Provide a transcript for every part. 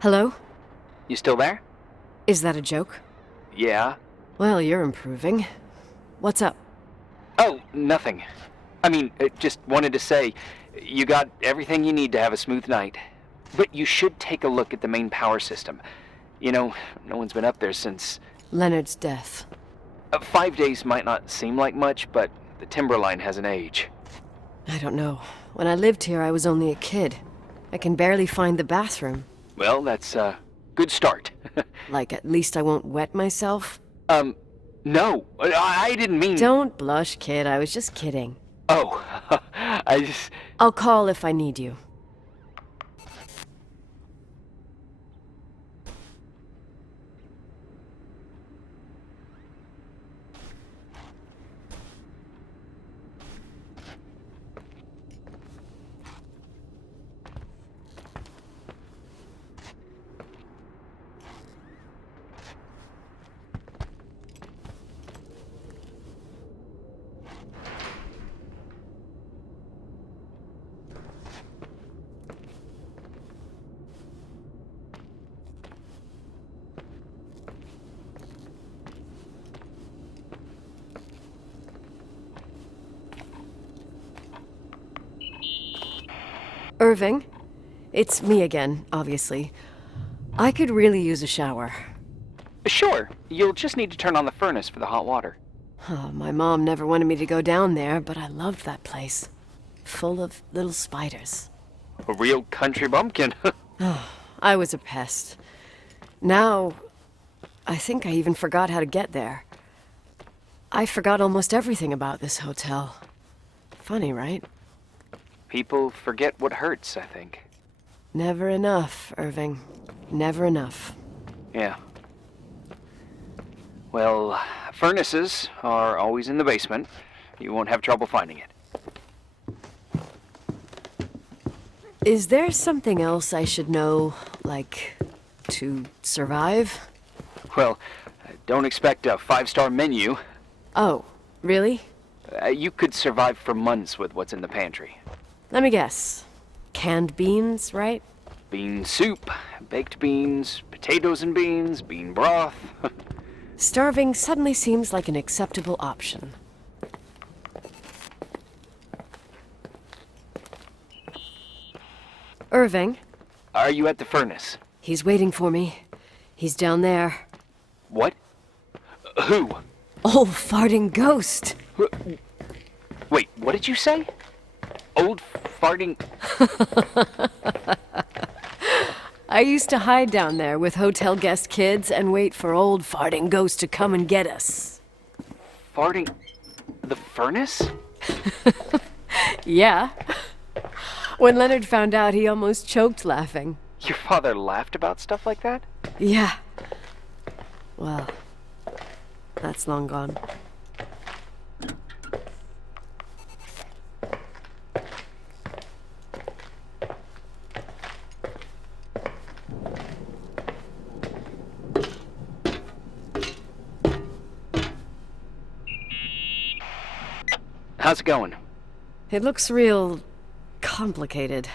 Hello? You still there? Is that a joke? Yeah. Well, you're improving. What's up? Oh, nothing. I mean, just wanted to say, you got everything you need to have a smooth night. But you should take a look at the main power system. You know, no one's been up there since... Leonard's death. 5 days might not seem like much, but the timberline has an age. I don't know. When I lived here, I was only a kid. I can barely find the bathroom. Well, that's a good start. Like, at least I won't wet myself? No, I didn't mean... Don't blush, kid. I was just kidding. Oh, I just... I'll call if I need you. Irving? It's me again, obviously. I could really use a shower. Sure, you'll just need to turn on the furnace for the hot water. Oh, my mom never wanted me to go down there, but I loved that place. Full of little spiders. A real country bumpkin. I was a pest. Now, I think I even forgot how to get there. I forgot almost everything about this hotel. Funny, right? People forget what hurts, I think. Never enough, Irving. Never enough. Yeah. Well, furnaces are always in the basement. You won't have trouble finding it. Is there something else I should know, like, to survive? Well, don't expect a 5-star menu. Oh, really? You could survive for months with what's in the pantry. Let me guess. Canned beans, right? Bean soup, baked beans, potatoes and beans, bean broth. Starving suddenly seems like an acceptable option. Irving? Are you at the furnace? He's waiting for me. He's down there. What? Who? Old farting ghost! Wait, what did you say? Old farting... I used to hide down there with hotel guest kids and wait for old farting ghost to come and get us. Farting... the furnace? Yeah. When Leonard found out, he almost choked laughing. Your father laughed about stuff like that? Yeah. Well, that's long gone. How's it going? It looks real complicated.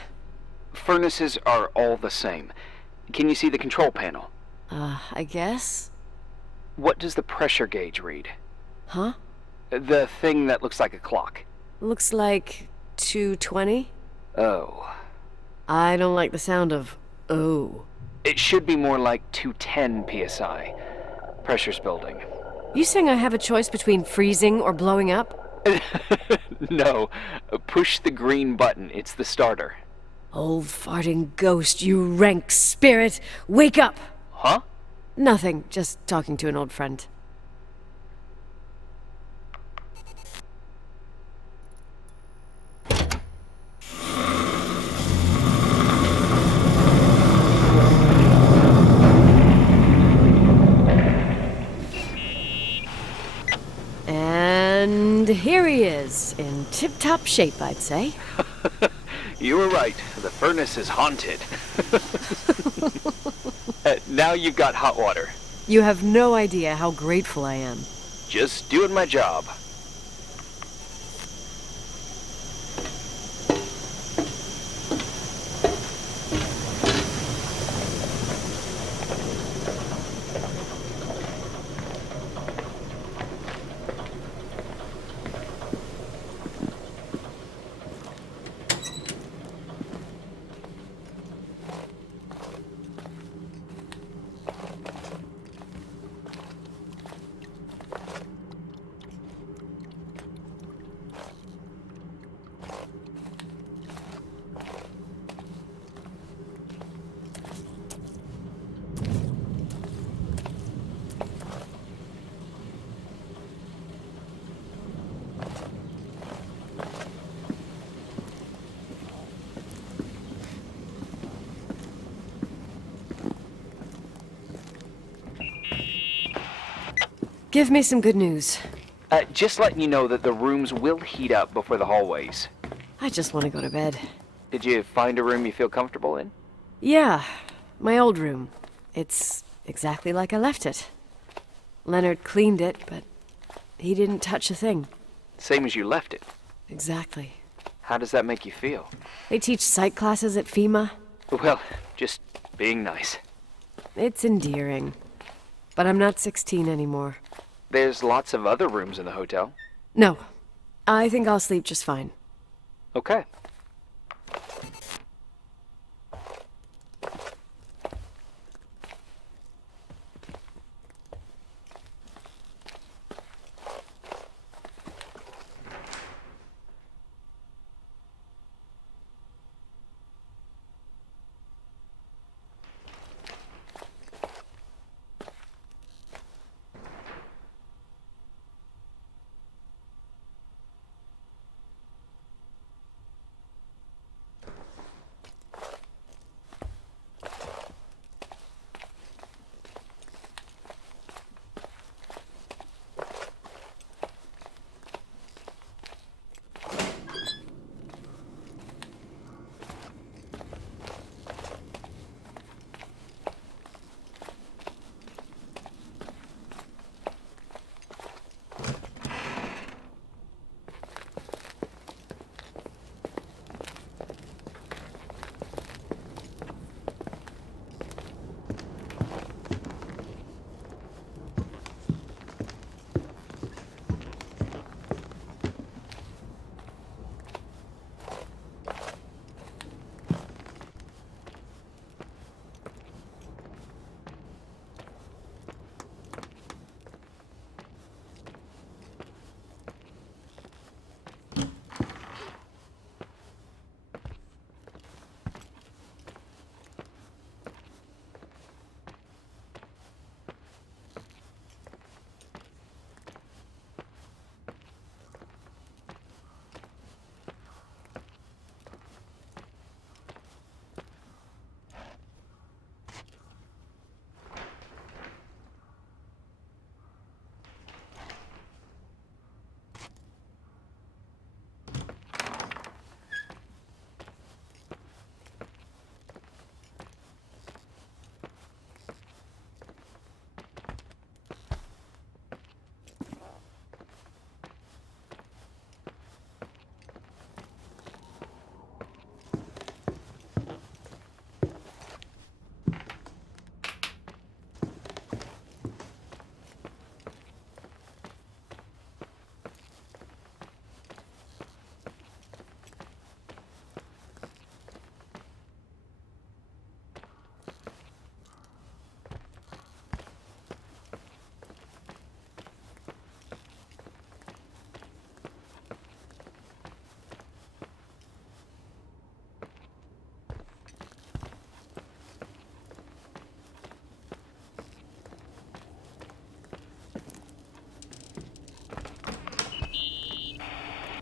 Furnaces are all the same. Can you see the control panel? I guess? What does the pressure gauge read? Huh? The thing that looks like a clock. Looks like 220? Oh. I don't like the sound of oh. It should be more like 210 psi. Pressure's building. You saying I have a choice between freezing or blowing up? No. Push the green button. It's the starter. Old farting ghost, you rank spirit! Wake up! Huh? Nothing, just talking to an old friend. And here he is, in tip-top shape, I'd say. You were right. The furnace is haunted. Now you've got hot water. You have no idea how grateful I am. Just doing my job. Give me some good news. Just letting you know that the rooms will heat up before the hallways. I just want to go to bed. Did you find a room you feel comfortable in? Yeah, my old room. It's exactly like I left it. Leonard cleaned it, but he didn't touch a thing. Same as you left it. Exactly. How does that make you feel? They teach psych classes at FEMA. Well, just being nice. It's endearing. But I'm not 16 anymore. There's lots of other rooms in the hotel. No, I think I'll sleep just fine. Okay.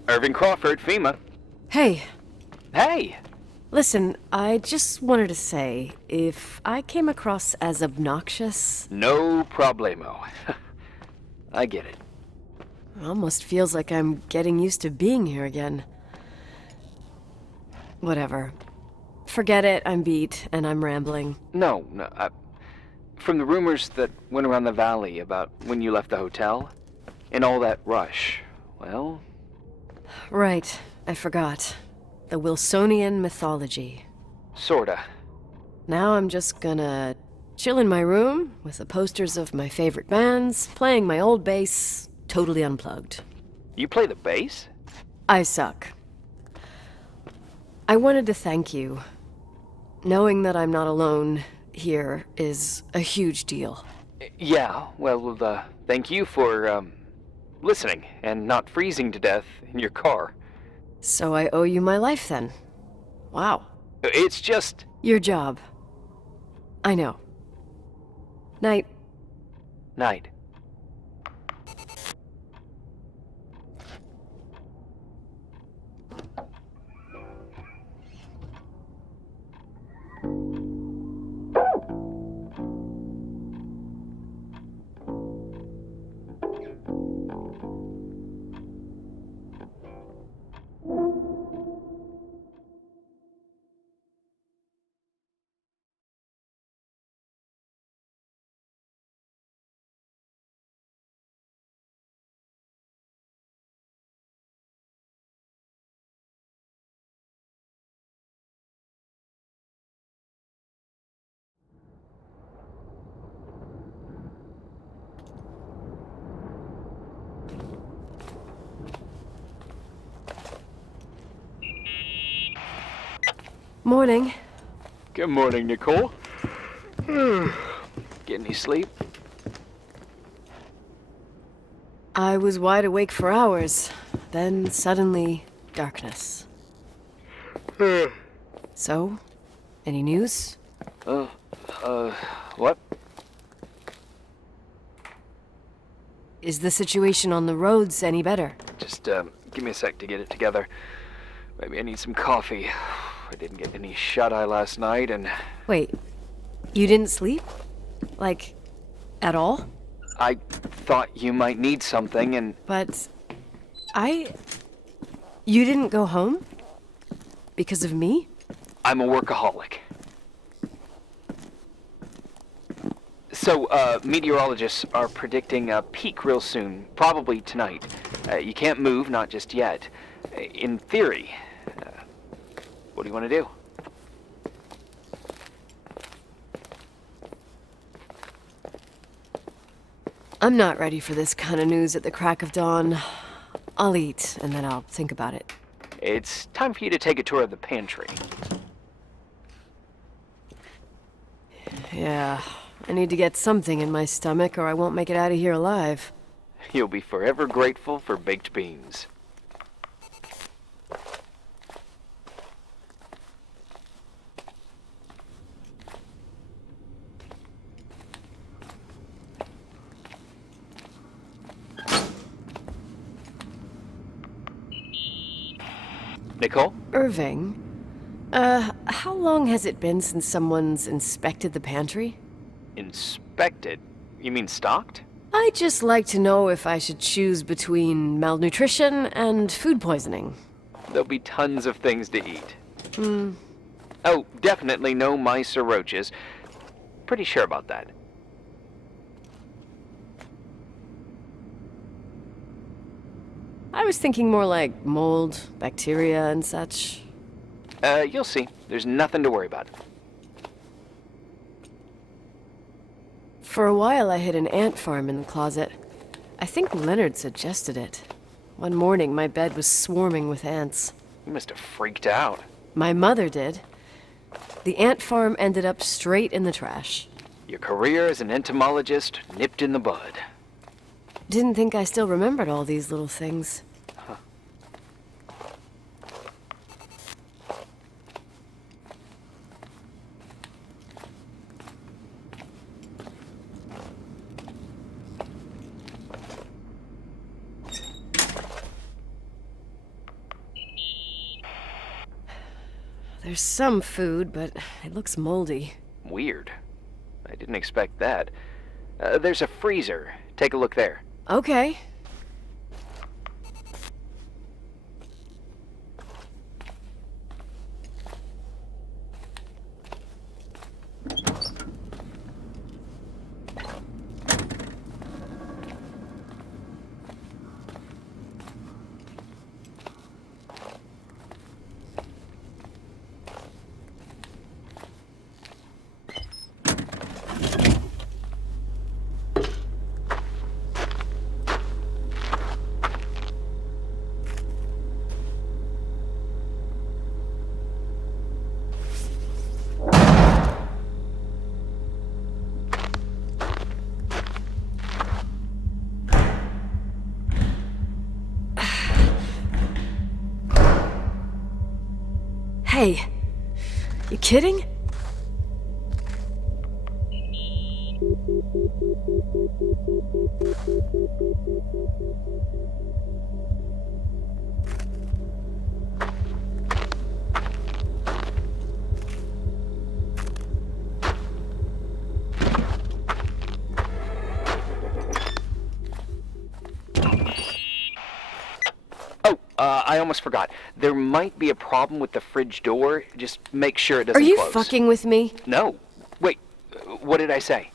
Irving Crawford, FEMA. Hey, Hey! listen, I just wanted to say, if I came across as obnoxious, No problemo. I get it. it almost feels like I'm getting used to being here again. Whatever. Forget it, I'm beat, and I'm rambling. No, from the rumors that went around the valley about when you left the hotel, and all that rush, well, Right, I forgot. The Wilsonian mythology. sorta. Now I'm just gonna chill in my room with the posters of my favorite bands, playing my old bass, totally unplugged. You play the bass? I suck. I wanted to thank you. Knowing that I'm not alone here is a huge deal. Yeah, well, thank you for, listening and not freezing to death in your car. So I owe you my life then. Wow. It's just... Your job. I know. Night. night. Morning. Good morning, Nicole. Get any sleep? I was wide awake for hours. Then suddenly, darkness. So, any news? What? Is the situation on the roads any better? Just, give me a sec to get it together. Maybe I need some coffee. I didn't get any shut-eye last night, and Wait, you didn't sleep? Like, at all? I thought you might need something, and But You didn't go home? Because of me? I'm a workaholic. So, meteorologists are predicting a peak real soon, probably tonight. You can't move, not just yet. In theory. What do you want to do? I'm not ready for this kind of news at the crack of dawn. I'll eat, and then I'll think about it. It's time for you to take a tour of the pantry. Yeah, I need to get something in my stomach or I won't make it out of here alive. You'll be forever grateful for baked beans. Nicole? Irving, how long has it been since someone's inspected the pantry? Inspected? You mean stocked? I'd just like to know if I should choose between malnutrition and food poisoning. There'll be tons of things to eat. Oh, definitely no mice or roaches. Pretty sure about that. I was thinking more like mold, bacteria, and such. You'll see. There's nothing to worry about. For a while, I hid an ant farm in the closet. I think Leonard suggested it. One morning, my bed was swarming with ants. You must have freaked out. My mother did. The ant farm ended up straight in the trash. Your career as an entomologist nipped in the bud. Didn't think I still remembered all these little things. There's some food, but it looks moldy. Weird. I didn't expect that. There's a freezer. Take a look there. Okay. Hey, you kidding? Oh, I almost forgot. There might be a problem with the fridge door. Just make sure it doesn't Are you close. fucking with me? No. Wait, what did I say?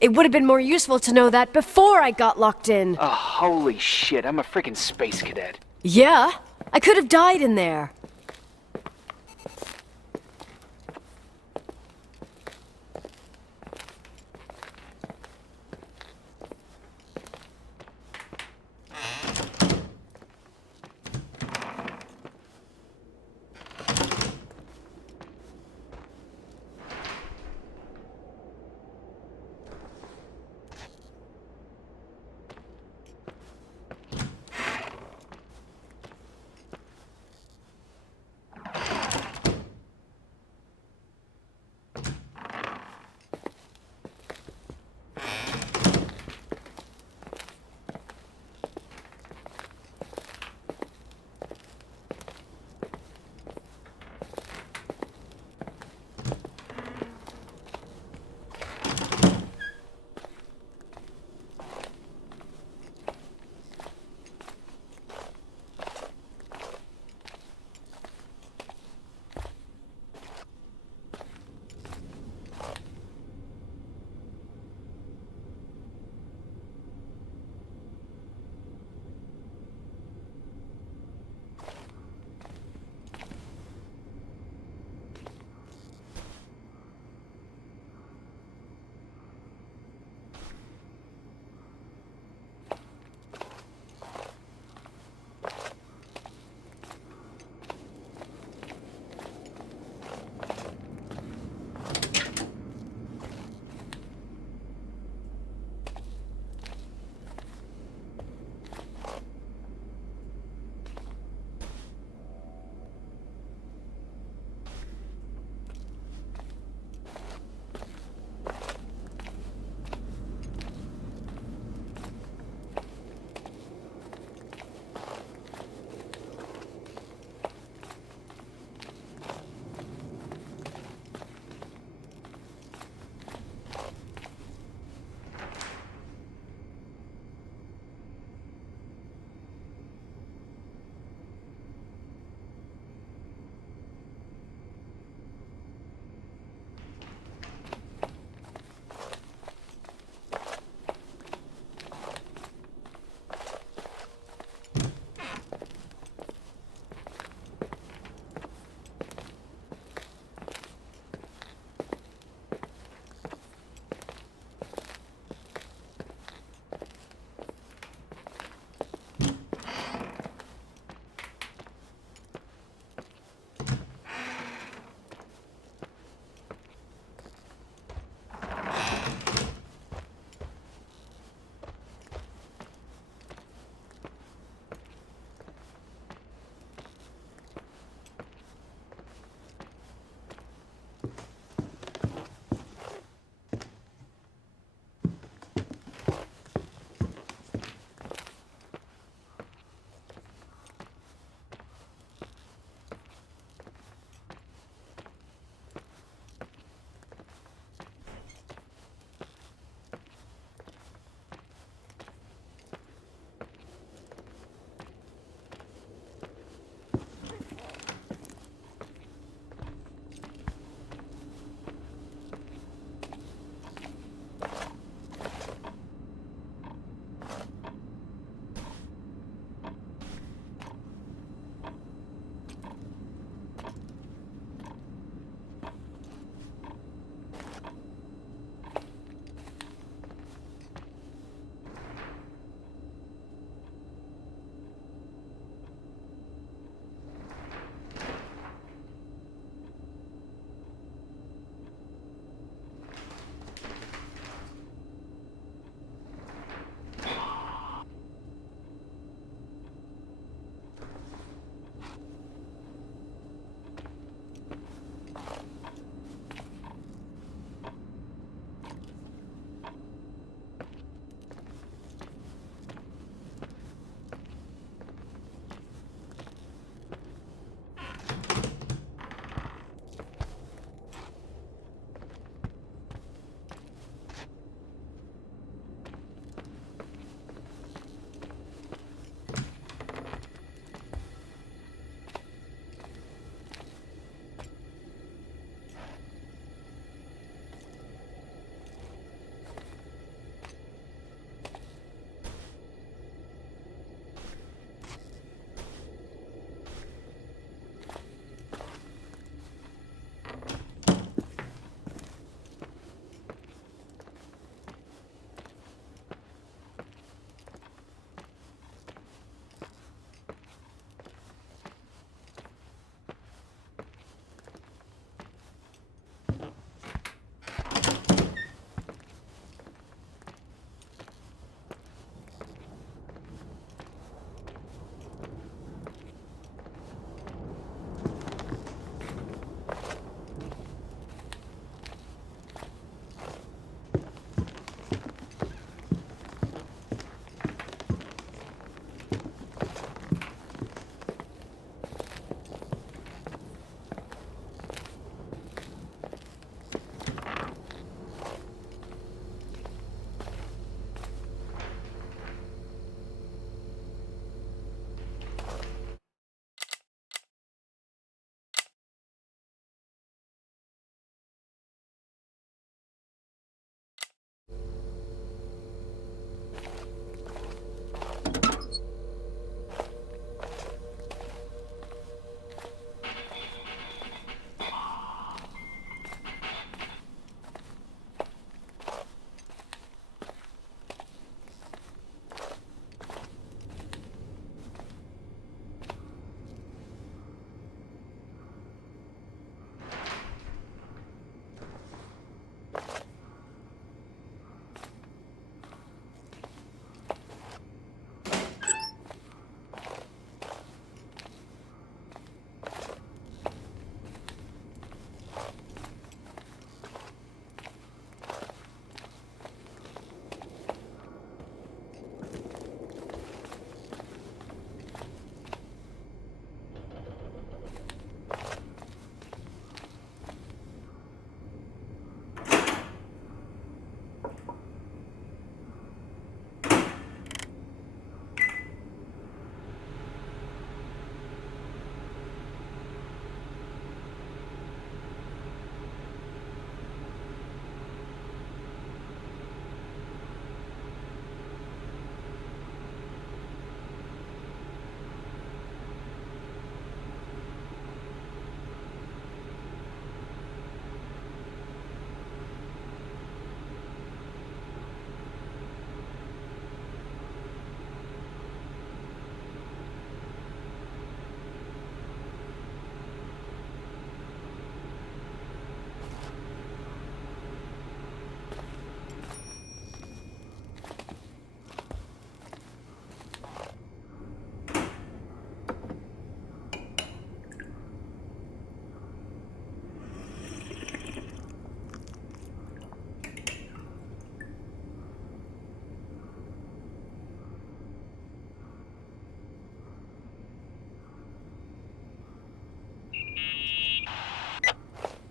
It would have been more useful to know that before I got locked in. Oh, holy shit, I'm a freaking space cadet. Yeah, I could have died in there.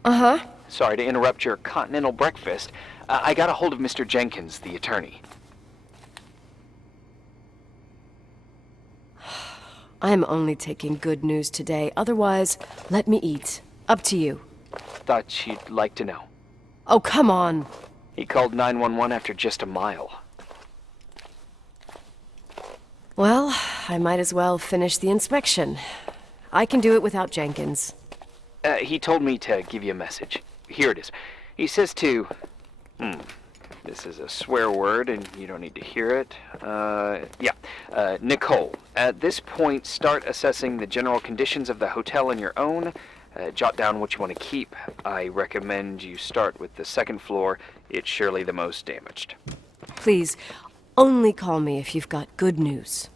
Uh-huh. Sorry to interrupt your continental breakfast. I got a hold of Mr. Jenkins, the attorney. I'm only taking good news today. Otherwise, let me eat. Up to you. Thought you'd like to know. Oh, come on. He called 911 after just a mile. Well, I might as well finish the inspection. I can do it without Jenkins. He told me to give you a message. Here it is. He says to... This is a swear word, and you don't need to hear it. Nicole, at this point, start assessing the general conditions of the hotel on your own. Jot down what you want to keep. I recommend you start with the second floor. It's surely the most damaged. Please, only call me if you've got good news.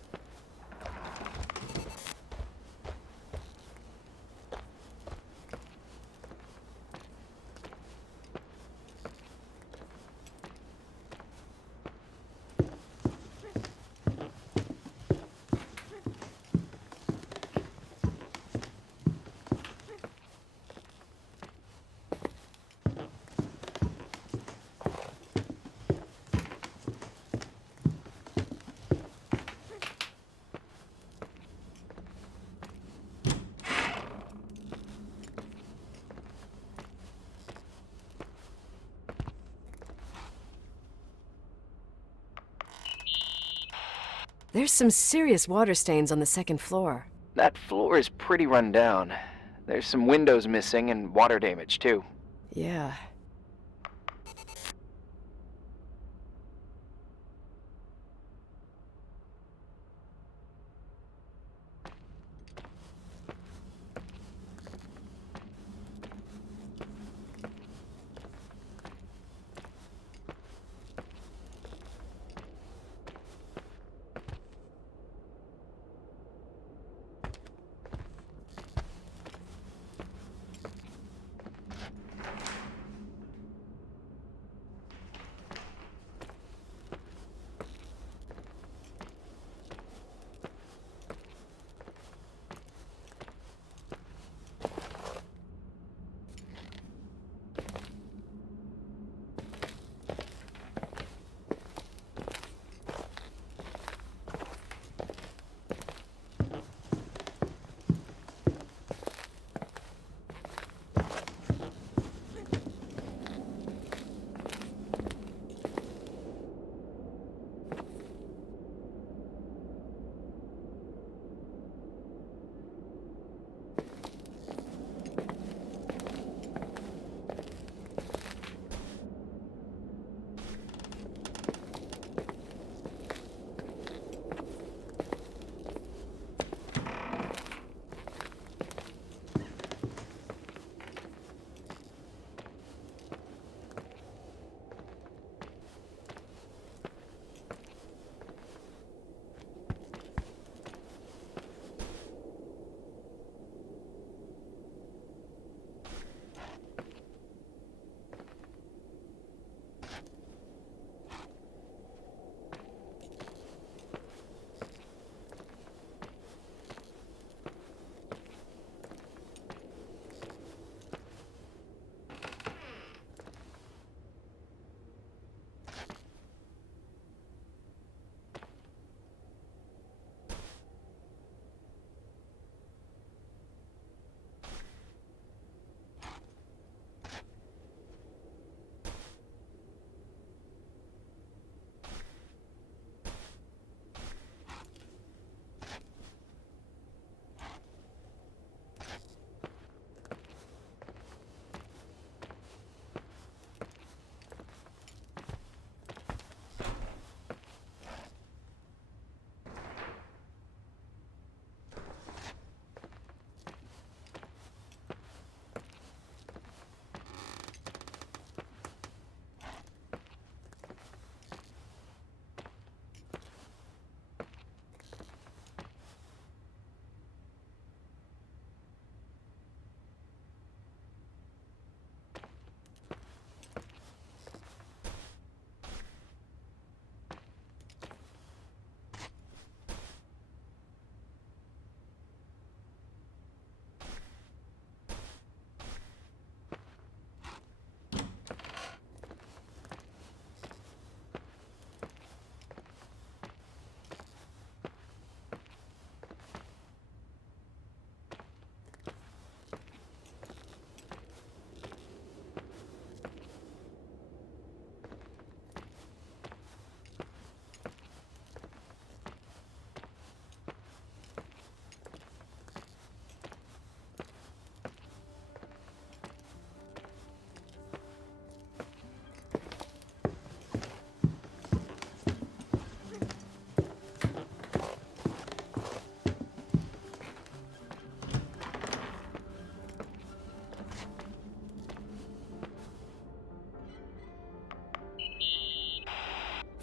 There's some serious water stains on the second floor. That floor is pretty run down. There's some windows missing and water damage, too. Yeah.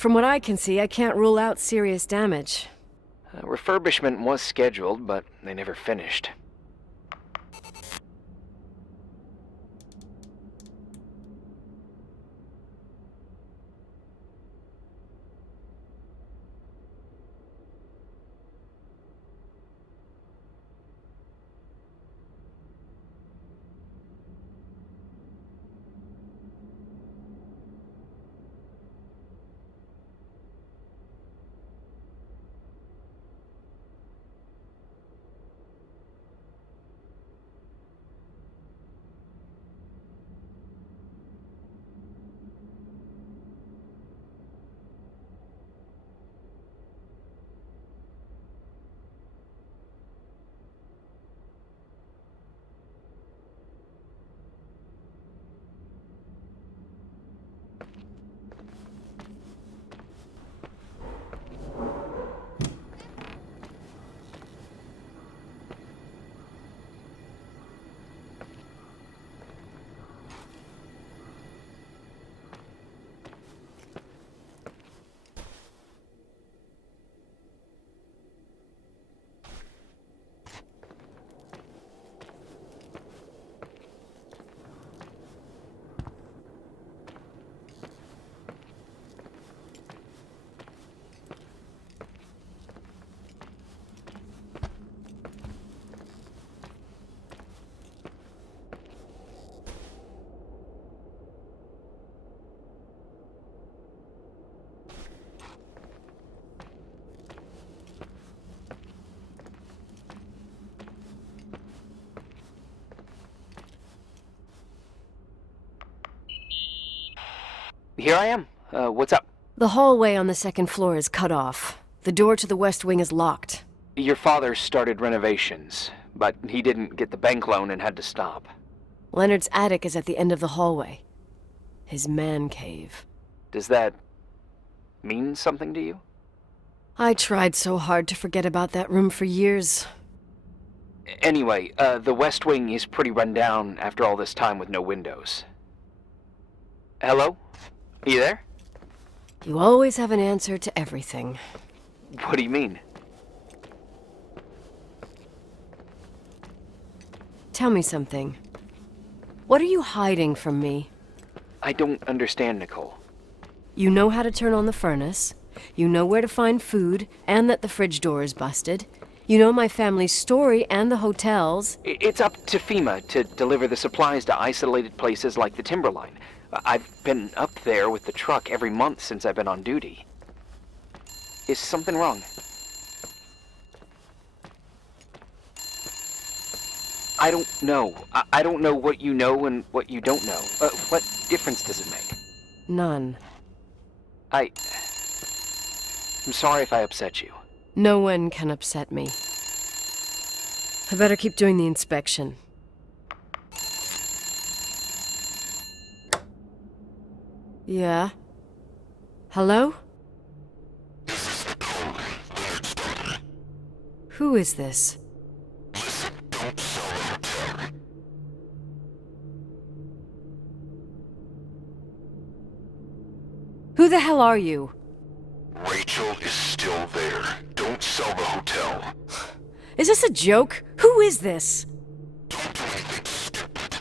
From what I can see, I can't rule out serious damage. Refurbishment was scheduled, but they never finished. Here I am. What's up? The hallway on the second floor is cut off. The door to the west wing is locked. Your father started renovations, but he didn't get the bank loan and had to stop. Leonard's attic is at the end of the hallway. His man cave. Does that mean something to you? I tried so hard to forget about that room for years. Anyway, the west wing is pretty run down after all this time with no windows. Hello? You there? You always have an answer to everything. What do you mean? Tell me something. What are you hiding from me? I don't understand, Nicole. You know how to turn on the furnace. You know where to find food, and that the fridge door is busted. You know my family's story and the hotel's. It's up to FEMA to deliver the supplies to isolated places like the Timberline. I've been up there with the truck every month since I've been on duty. Is something wrong? I don't know. I don't know what you know and what you don't know. What difference does it make? None. I'm sorry if I upset you. No one can upset me. I better keep doing the inspection. Yeah? Hello? Who is this? Who the hell are you? Rachel is still there. Don't sell the hotel. Is this a joke? Who is this? Don't do anything stupid.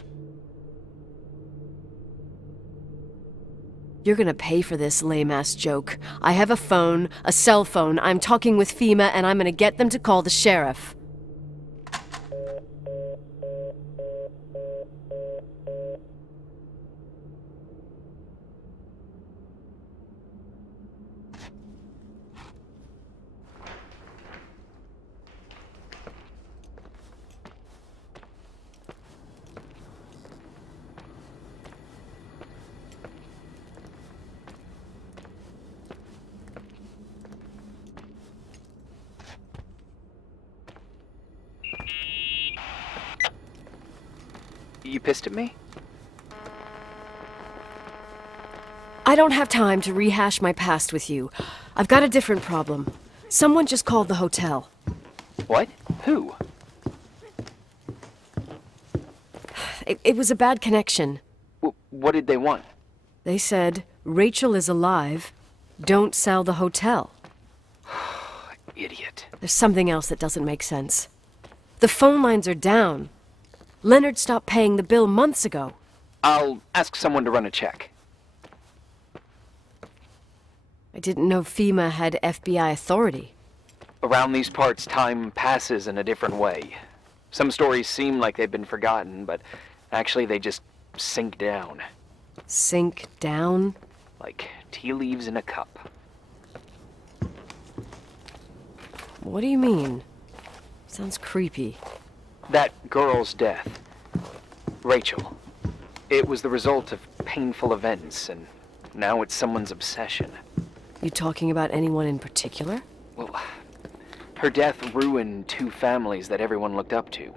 You're gonna pay for this lame-ass joke. I have a phone, a cell phone. I'm talking with FEMA, and I'm gonna get them to call the sheriff. You pissed at me? I don't have time to rehash my past with you. I've got a different problem. Someone just called the hotel. What? Who? It was a bad connection. What did they want? They said Rachel is alive, Don't sell the hotel. Idiot. There's something else that doesn't make sense. The phone lines are down. Leonard stopped paying the bill months ago. I'll ask someone to run a check. I didn't know FEMA had FBI authority. Around these parts, time passes in a different way. Some stories seem like they've been forgotten, but actually they just sink down. Sink down? Like tea leaves in a cup. What do you mean? Sounds creepy. That girl's death. Rachel. It was the result of painful events, and now it's someone's obsession. You talking about anyone in particular? Well, her death ruined two families that everyone looked up to.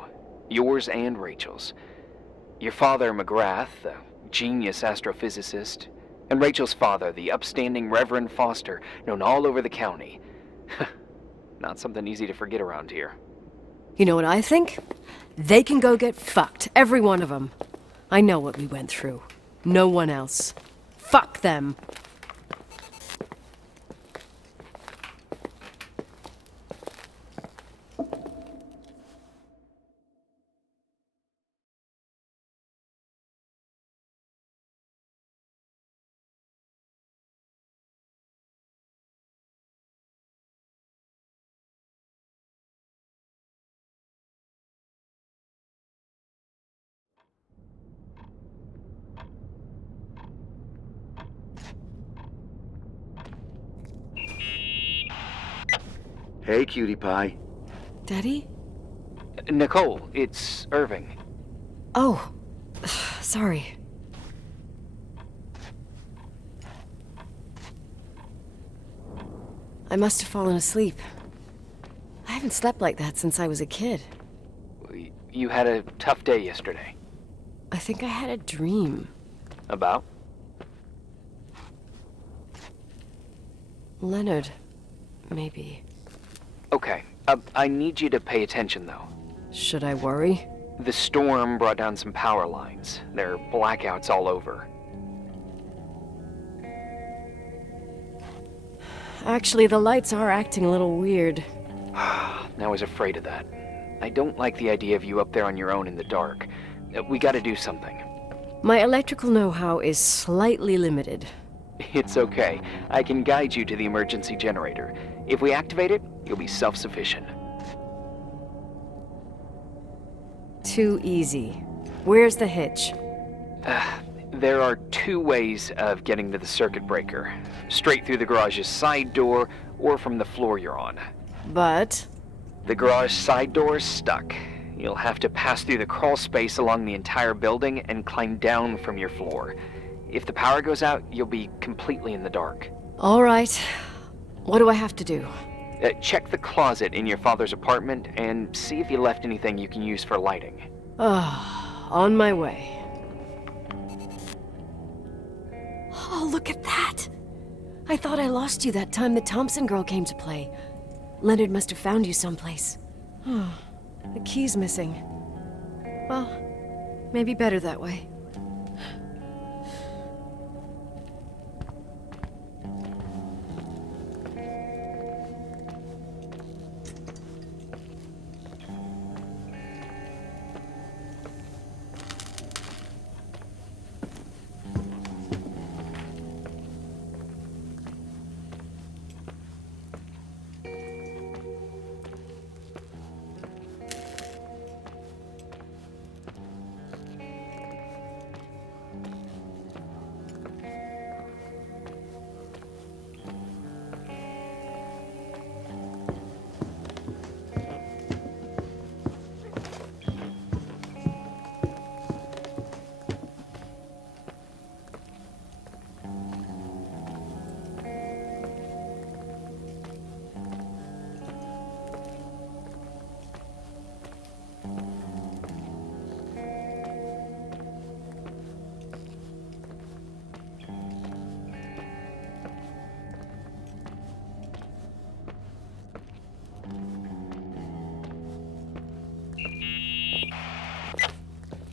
Yours and Rachel's. Your father, McGrath, the genius astrophysicist, and Rachel's father, the upstanding Reverend Foster, known all over the county. Not something easy to forget around here. You know what I think? They can go get fucked, every one of them. I know what we went through. No one else. Fuck them. Hey, cutie pie. Daddy? Nicole, it's Irving. Oh, sorry. I must have fallen asleep. I haven't slept like that since I was a kid. You had a tough day yesterday. I think I had a dream. About? Leonard, maybe. Okay, I need you to pay attention, though. Should I worry? The storm brought down some power lines. There are blackouts all over. Actually, the lights are acting a little weird. I was afraid of that. I don't like the idea of you up there on your own in the dark. We gotta do something. My electrical know-how is slightly limited. It's okay. I can guide you to the emergency generator. If we activate it, you'll be self-sufficient. Too easy. Where's the hitch? There are two ways of getting to the circuit breaker. Straight through the garage's side door, or from the floor you're on. But... The garage side door is stuck. You'll have to pass through the crawl space along the entire building and climb down from your floor. If the power goes out, you'll be completely in the dark. all right. What do I have to do? Check the closet in your father's apartment and see if you left anything you can use for lighting. On my way. Oh, look at that! I thought I lost you that time the Thompson girl came to play. Leonard must have found you someplace. The key's missing. Well, maybe better that way.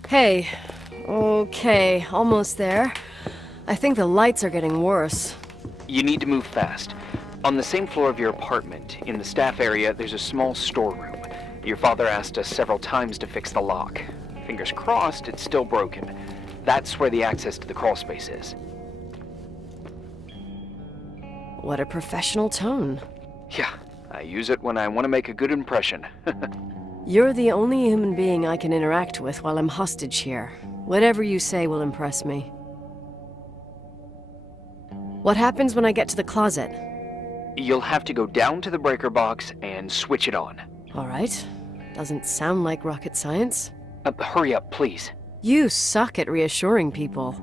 Hey. Okay, almost there. I think the lights are getting worse. You need to move fast. On the same floor of your apartment, in the staff area, there's a small storeroom. Your father asked us several times to fix the lock. Fingers crossed, it's still broken. That's where the access to the crawl space is. What a professional tone. Yeah, I use it when I want to make a good impression. You're the only human being I can interact with while I'm hostage here. Whatever you say will impress me. What happens when I get to the closet? You'll have to go down to the breaker box and switch it on. All right. Doesn't sound like rocket science. Hurry up, please. You suck at reassuring people.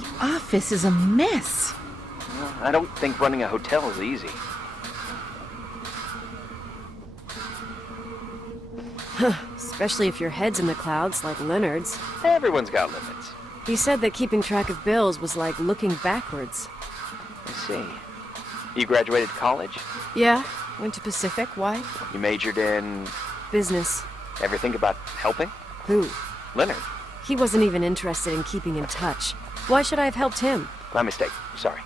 The office is a mess. Well, I don't think running a hotel is easy. Especially if your head's in the clouds like Leonard's. Everyone's got limits. He said that keeping track of bills was like looking backwards. I see. You graduated college? Yeah, went to Pacific. Why? You majored in... Business. Ever think about helping? Who? Leonard. He wasn't even interested in keeping in touch. Why should I have helped him? My mistake. Sorry.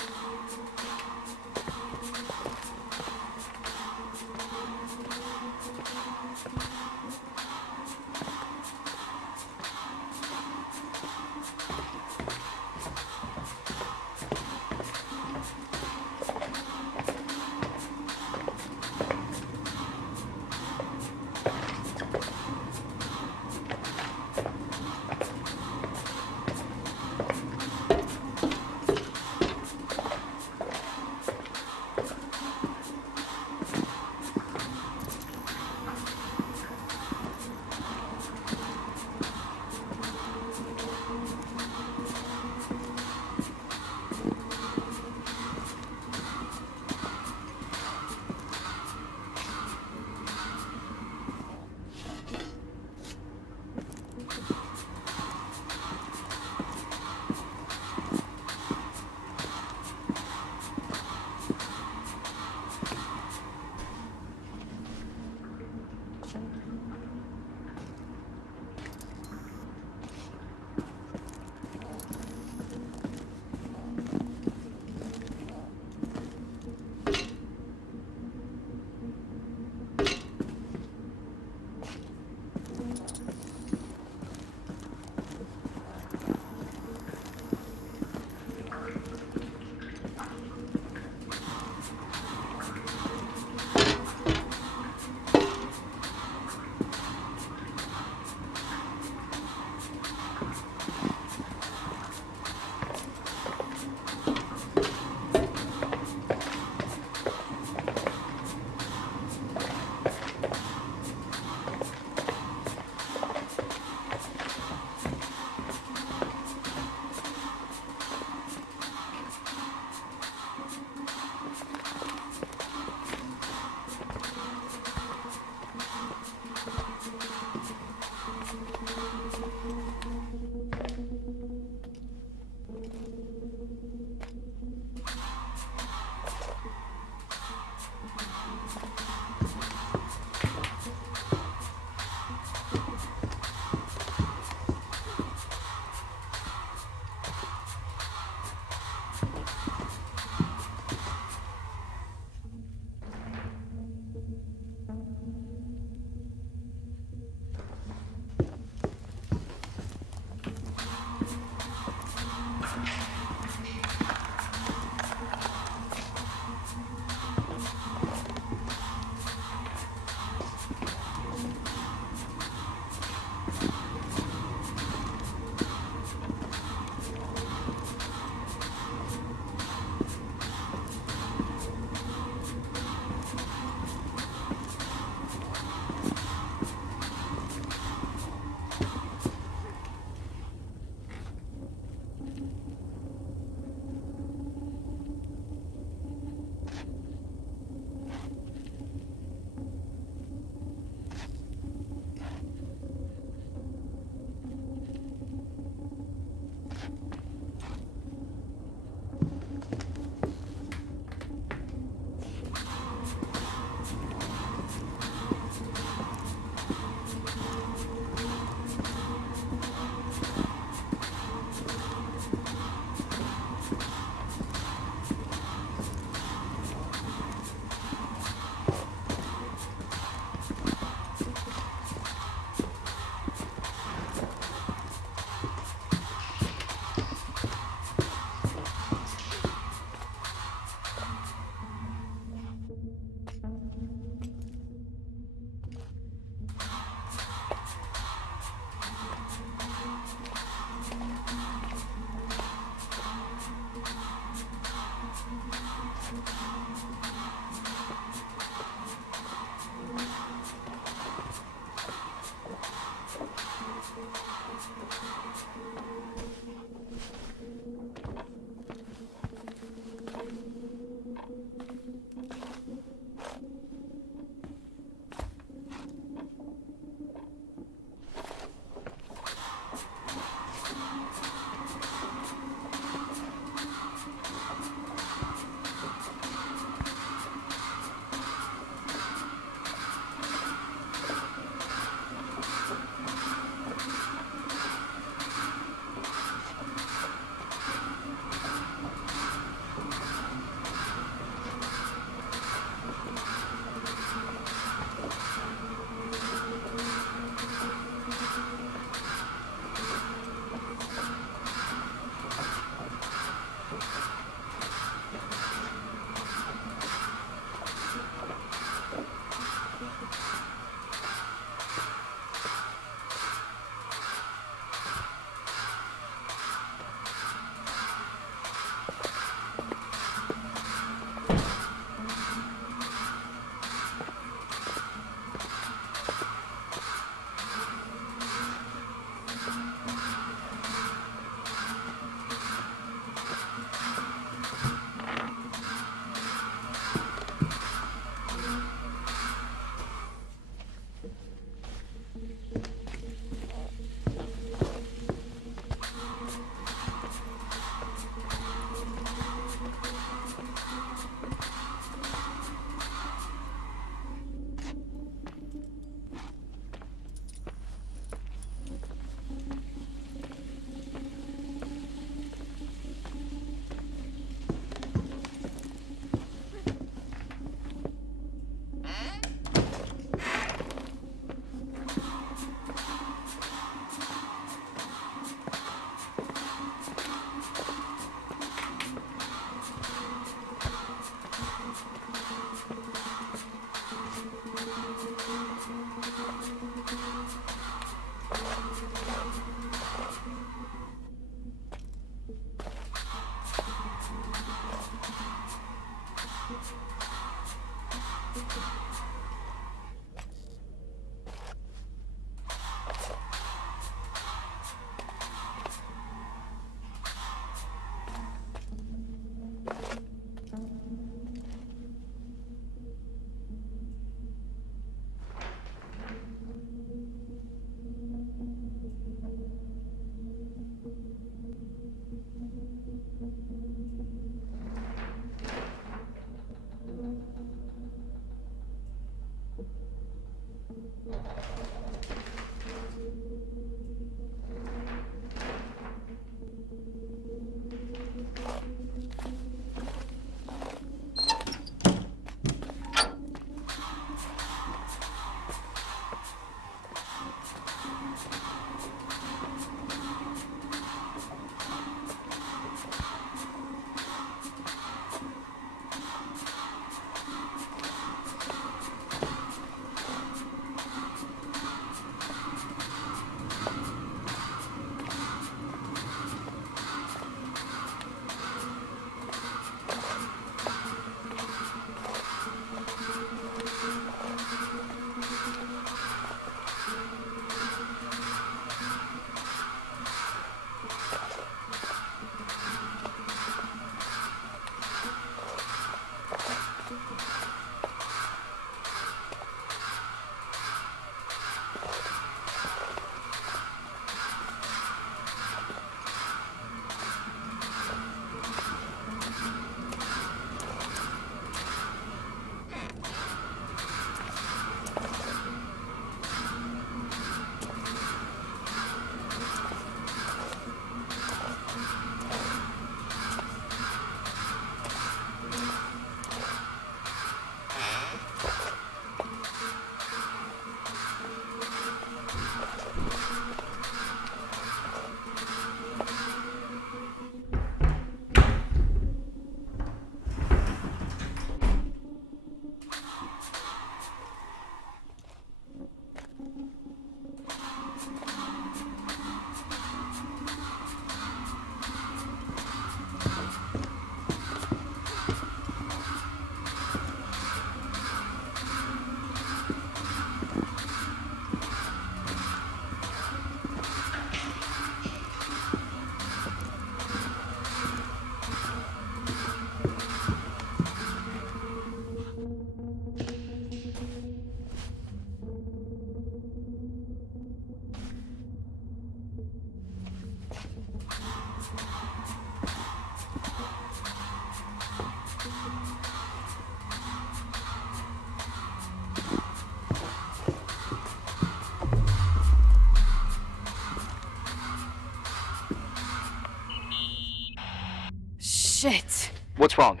Shit. What's wrong?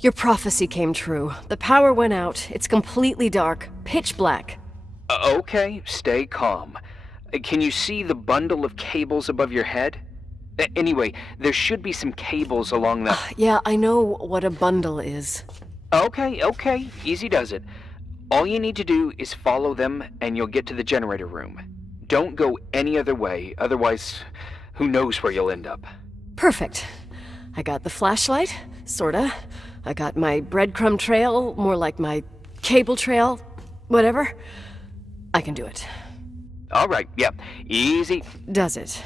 Your prophecy came true. The power went out. It's completely dark. Pitch black. Okay, stay calm. Can you see the bundle of cables above your head? Anyway, there should be some cables along the... Yeah, I know what a bundle is. Okay, easy does it. All you need to do is follow them and you'll get to the generator room. Don't go any other way, otherwise, who knows where you'll end up. Perfect. I got the flashlight, sorta. I got my breadcrumb trail, more like my cable trail, whatever. I can do it. Alright, yeah, easy. Does it?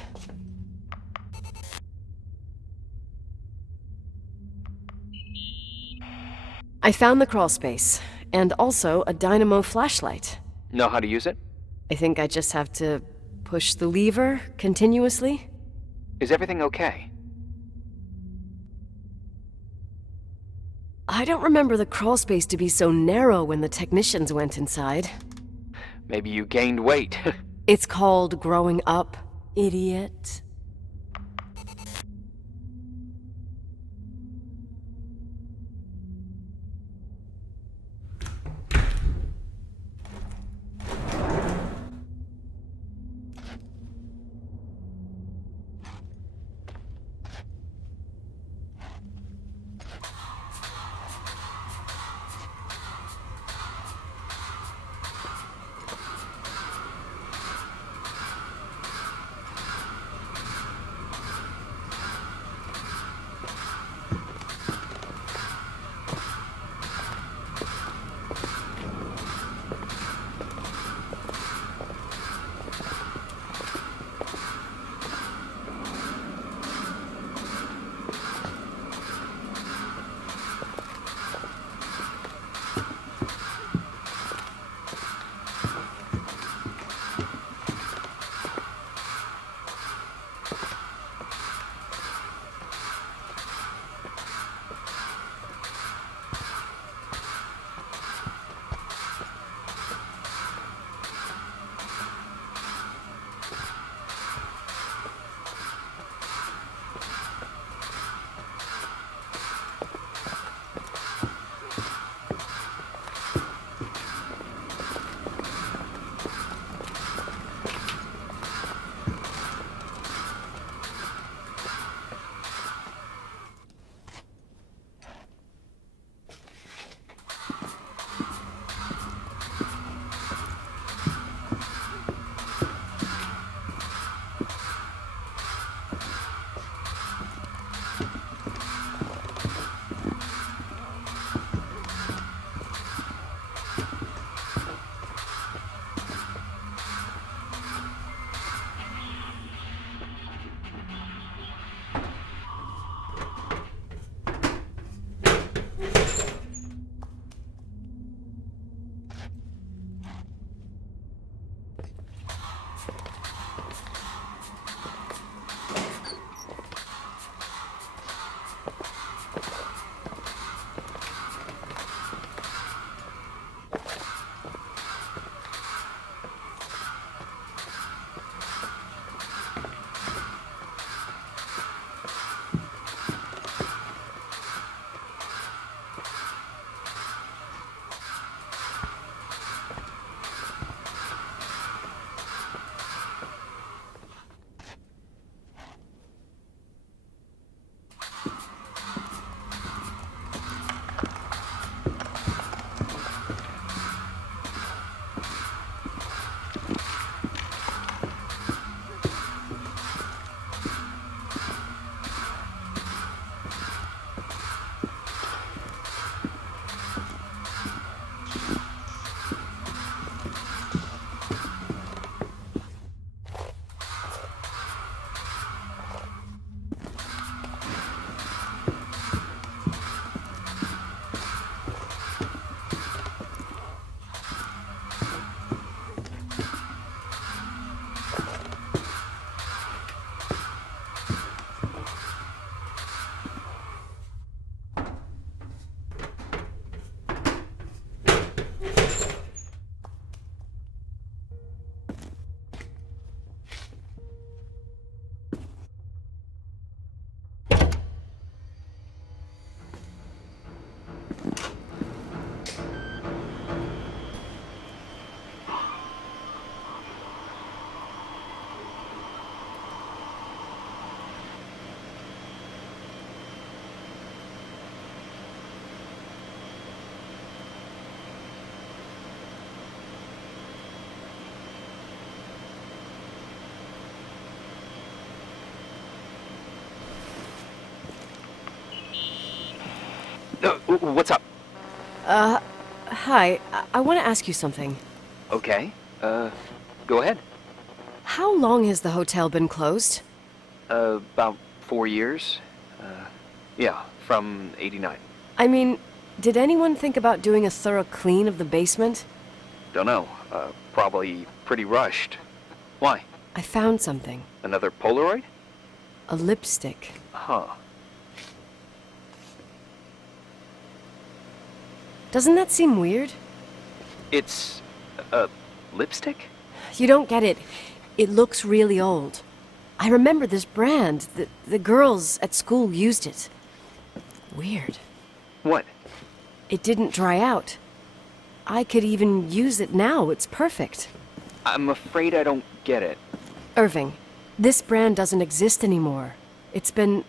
I found the crawl space, and also a dynamo flashlight. Know how to use it? I think I just have to push the lever continuously. Is everything okay? I don't remember the crawl space to be so narrow when the technicians went inside. Maybe you gained weight. It's called growing up, idiot. What's up? Hi. I want to ask you something. Okay. Go ahead. How long has the hotel been closed? About 4 years. Yeah, from 89. I mean, did anyone think about doing a thorough clean of the basement? Don't know. Probably pretty rushed. Why? I found something. Another Polaroid? A lipstick. Huh. Doesn't that seem weird? It's a lipstick? You don't get it. It looks really old. I remember this brand. The girls at school used it. Weird. What? It didn't dry out. I could even use it now. It's perfect. I'm afraid I don't get it. Irving, this brand doesn't exist anymore. It's been,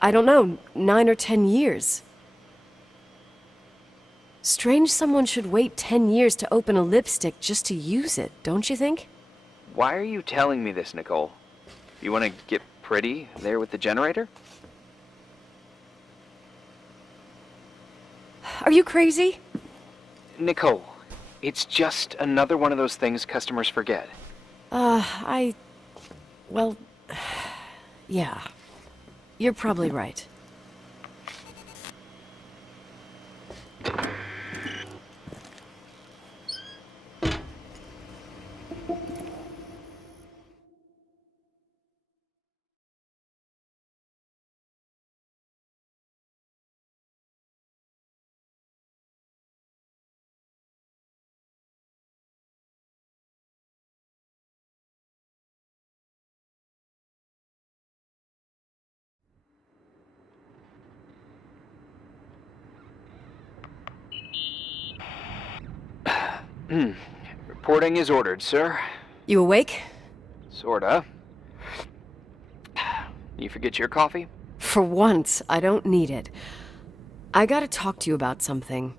I don't know, 9 or 10 years. Strange someone should wait 10 years to open a lipstick just to use it, don't you think? Why are you telling me this, Nicole? You want to get pretty there with the generator? Are you crazy? Nicole, it's just another one of those things customers forget. Well, yeah. You're probably right. Reporting is ordered, sir. You awake? Sorta. You forget your coffee? For once, I don't need it. I gotta talk to you about something.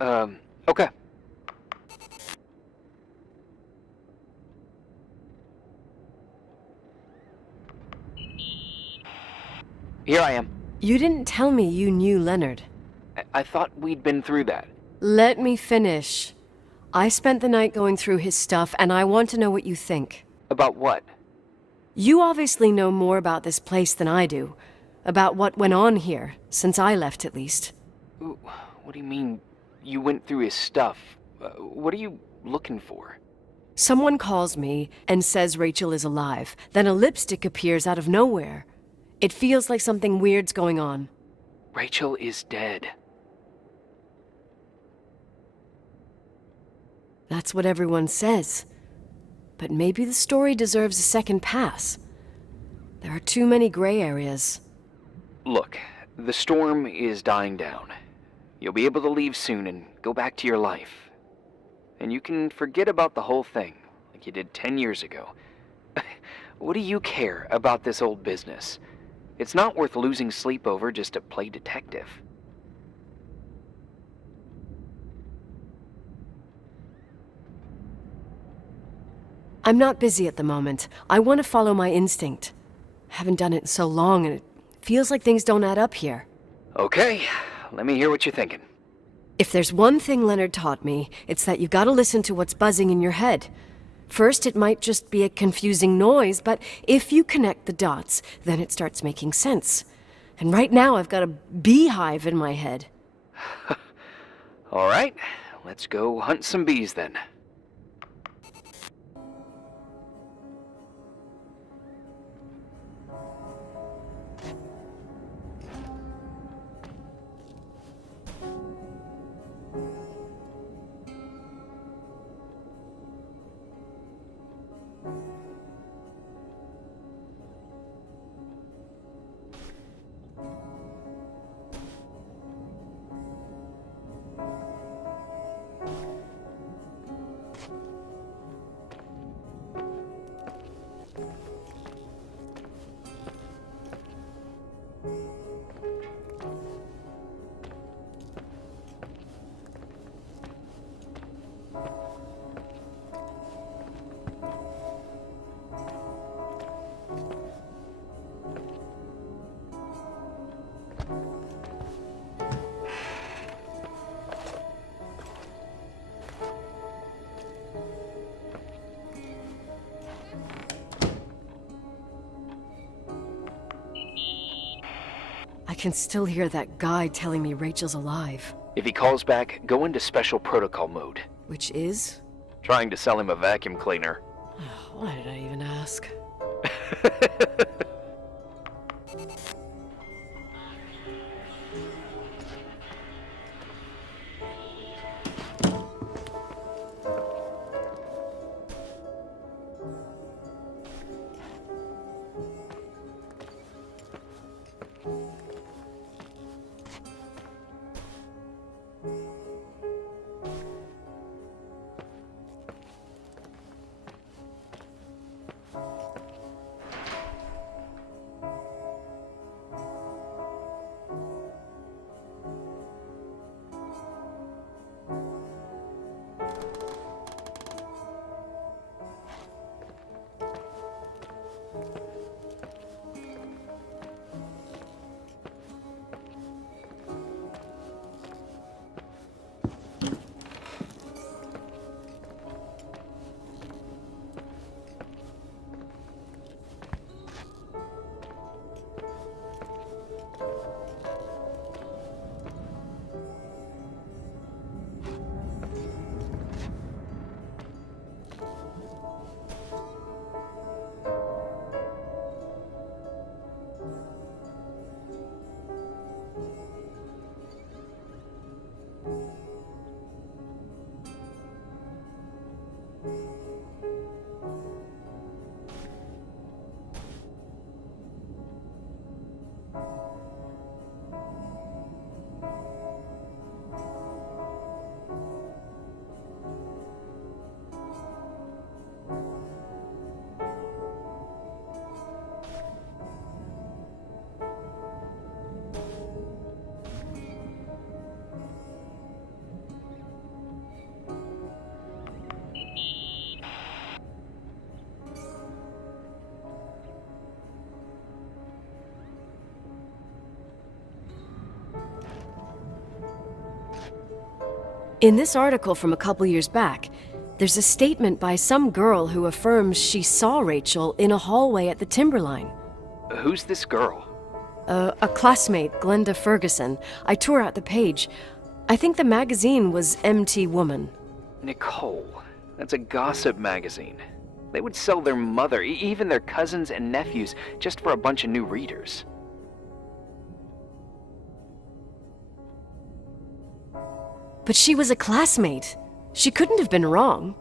Okay. Here I am. You didn't tell me you knew Leonard. I thought we'd been through that. Let me finish. I spent the night going through his stuff, and I want to know what you think. About what? You obviously know more about this place than I do. About what went on here, since I left at least. Ooh, what do you mean, you went through his stuff? What are you looking for? Someone calls me and says Rachel is alive. Then a lipstick appears out of nowhere. It feels like something weird's going on. Rachel is dead. That's what everyone says. But maybe the story deserves a second pass. There are too many gray areas. Look, the storm is dying down. You'll be able to leave soon and go back to your life. And you can forget about the whole thing, like you did 10 years ago. What do you care about this old business? It's not worth losing sleep over just to play detective. I'm not busy at the moment. I want to follow my instinct. Haven't done it in so long, and it feels like things don't add up here. Okay, let me hear what you're thinking. If there's one thing Leonard taught me, it's that you gotta listen to what's buzzing in your head. First, it might just be a confusing noise, but if you connect the dots, then it starts making sense. And right now, I've got a beehive in my head. All right, let's go hunt some bees then. can still hear that guy telling me Rachel's alive. If he calls back, go into special protocol mode. Which is? Trying to sell him a vacuum cleaner. Why did I even ask? In this article from a couple years back, there's a statement by some girl who affirms she saw Rachel in a hallway at the Timberline. Who's this girl? A classmate, Glenda Ferguson. I tore out the page. I think the magazine was MT Woman. Nicole. That's a gossip magazine. They would sell their mother, even their cousins and nephews, just for a bunch of new readers. But she was a classmate. She couldn't have been wrong.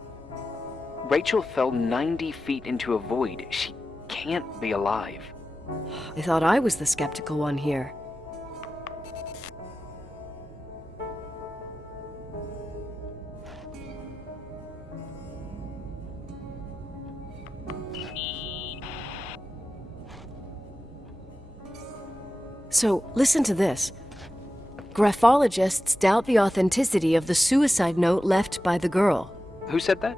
Rachel fell 90 feet into a void. She can't be alive. I thought I was the skeptical one here. So, listen to this. Graphologists doubt the authenticity of the suicide note left by the girl. Who said that?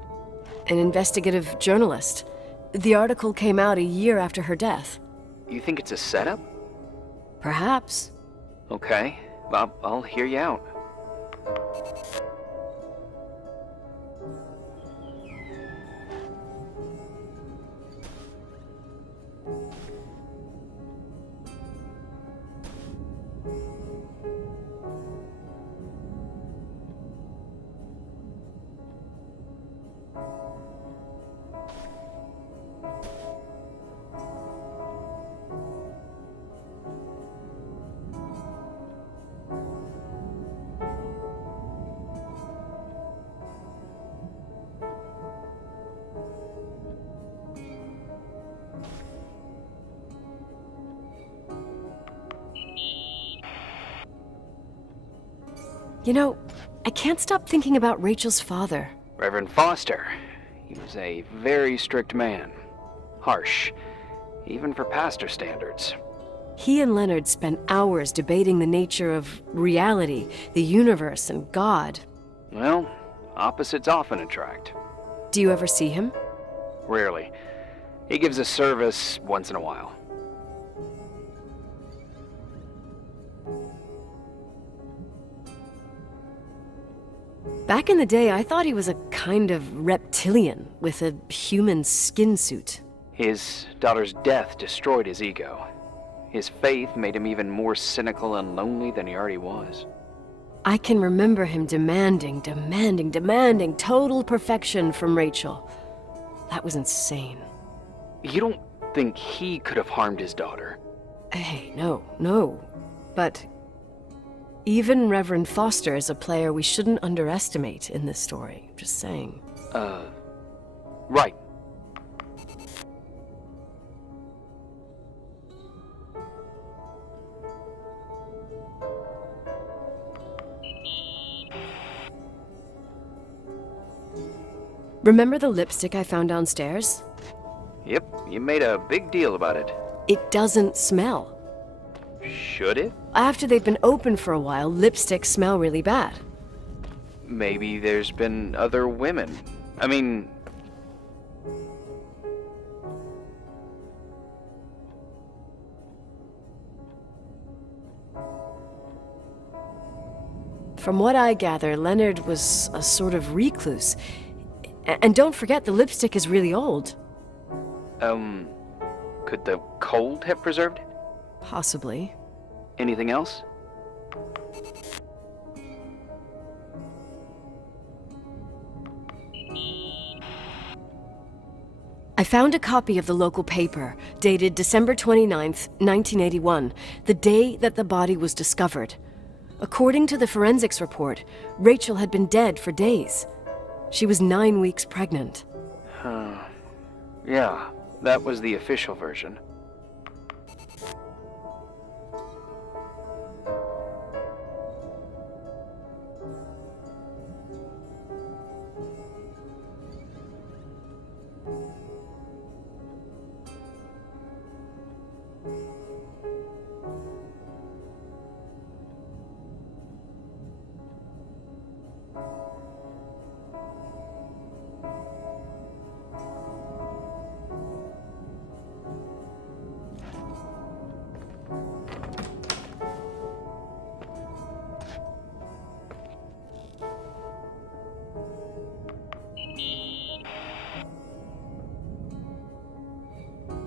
An investigative journalist. The article came out a year after her death. You think it's a setup? Perhaps. Okay, I'll hear you out. You know, I can't stop thinking about Rachel's father. Reverend Foster. He was a very strict man. Harsh, even for pastor standards. He and Leonard spent hours debating the nature of reality, the universe, and God. Well, opposites often attract. Do you ever see him? Rarely. He gives a service once in a while. Back in the day, I thought he was a kind of reptilian with a human skin suit. His daughter's death destroyed his ego. His faith made him even more cynical and lonely than he already was. I can remember him demanding total perfection from Rachel. That was insane. You don't think he could have harmed his daughter? Hey, no. But even Reverend Foster is a player we shouldn't underestimate in this story. Just saying. Right. Remember the lipstick I found downstairs? Yep, you made a big deal about it. It doesn't smell. Should it? After they've been open for a while, lipsticks smell really bad. Maybe there's been other women. I mean... From what I gather, Leonard was a sort of recluse. And don't forget, the lipstick is really old. Could the cold have preserved it? Possibly. Anything else? I found a copy of the local paper, dated December 29th, 1981, the day that the body was discovered. According to the forensics report, Rachel had been dead for days. She was 9 weeks pregnant. Yeah, that was the official version.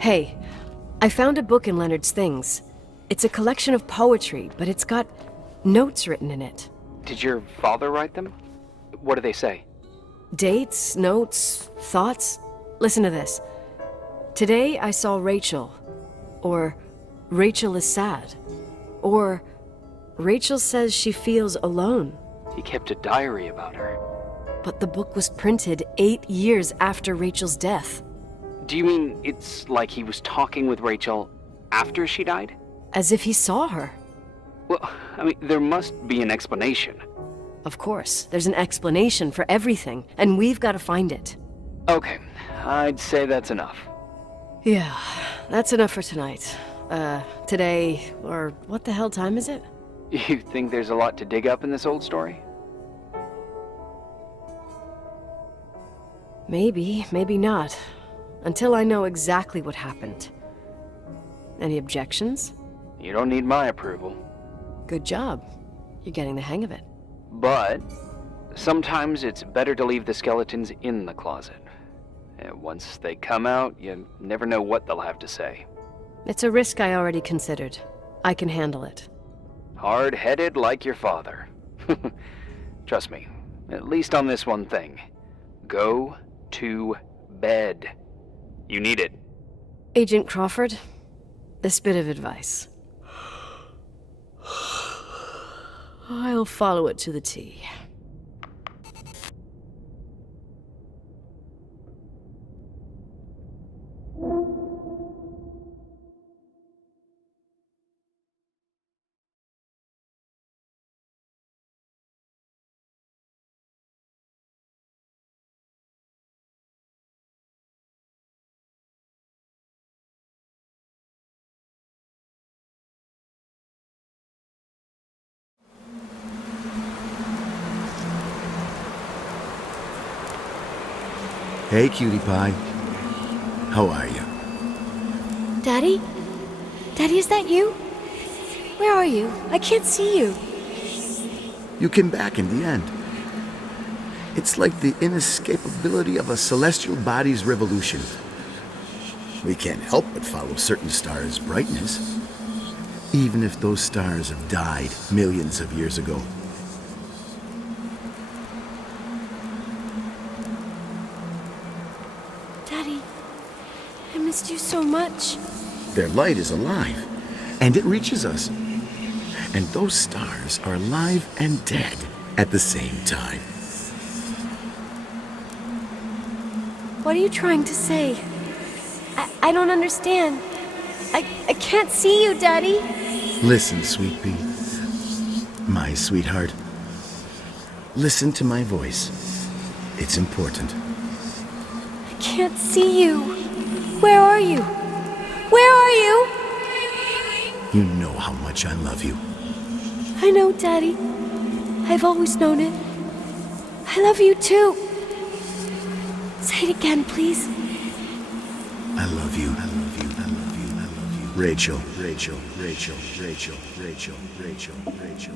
Hey, I found a book in Leonard's things. It's a collection of poetry, but it's got notes written in it. Did your father write them? What do they say? Dates, notes, thoughts. Listen to this. Today I saw Rachel. Or Rachel is sad. Or Rachel says she feels alone. He kept a diary about her. But the book was printed 8 years after Rachel's death. Do you mean it's like he was talking with Rachel after she died? As if he saw her. Well, I mean, there must be an explanation. Of course, there's an explanation for everything, and we've got to find it. Okay, I'd say that's enough. Yeah, that's enough for tonight. Today, or what the hell time is it? You think there's a lot to dig up in this old story? Maybe, maybe not. Until I know exactly what happened. Any objections? You don't need my approval. Good job. You're getting the hang of it. But sometimes it's better to leave the skeletons in the closet. Once they come out, you never know what they'll have to say. It's a risk I already considered. I can handle it. Hard-headed like your father. Trust me, at least on this one thing. Go to bed. You need it. Agent Crawford, this bit of advice. I'll follow it to the T. Hey, cutie pie. How are you? Daddy? Daddy, is that you? Where are you? I can't see you. You came back in the end. It's like the inescapability of a celestial body's revolution. We can't help but follow certain stars' brightness. even if those stars have died millions of years ago. Daddy, I missed you so much. Their light is alive, and it reaches us. And those stars are alive and dead at the same time. What are you trying to say? I don't understand. I can't see you, Daddy. Listen, Sweet Pea. My sweetheart. Listen to my voice. It's important. I can't see you. Where are you? Where are you? You know how much I love you. I know, Daddy. I've always known it. I love you too. Say it again, please. I love you. I love you. I love you. I love you. Rachel. Rachel. Rachel. Rachel. Rachel. Rachel. Rachel.